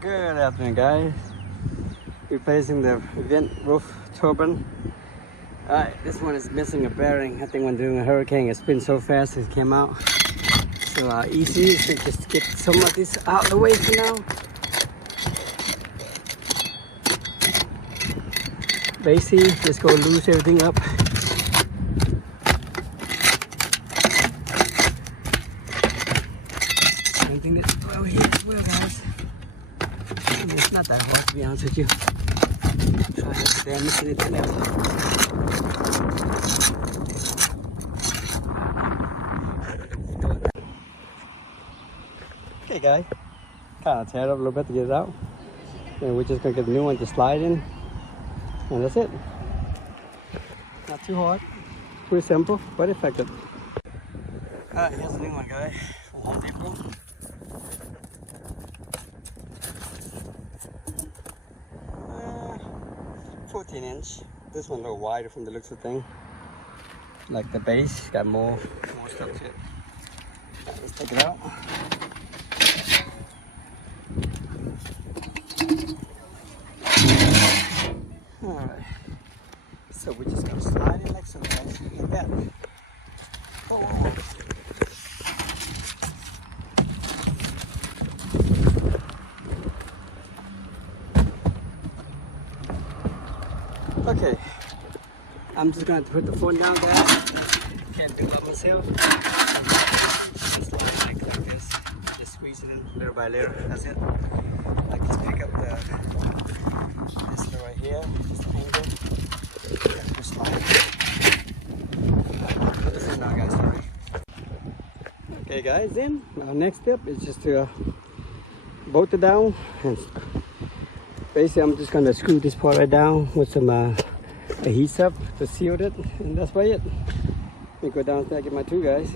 Good afternoon, guys. Replacing the Wind Roof Turbine. Alright, this one is missing a bearing. I think when doing a hurricane it spins so fast it came out. So easy to just get some of this out of the way for now. Basically, just go loose everything up. Same thing that's well here as well, guys. I mean, it's not that hard, to be honest with you. Try not to damage anything else. Okay, guys. Kind of tear it up a little bit to get it out. And we're just gonna get a new one to slide in. And that's it. Not too hard. Pretty simple, but effective. Alright, here's a new one, guys. From Home Depot. 14-inch. This one a little wider from the looks of the thing. Like the base, got more stuff to it. Right, let's take it out. Alright. So we're just gonna slide it like so, guys. Like that. Oh. Okay, I'm just going to put the phone down, guys. Can't do it myself. Just slide like this. Just squeeze it in little by little. That's it. I just pick up this little right here. Just angle. Just slide. Put this in now, guys. Sorry. Okay, guys. Then our next step is just to bolt it down and. Basically, I'm just gonna screw this part right down with some adhesive to seal it, and that's about it. Let me go downstairs and get my tool, guys.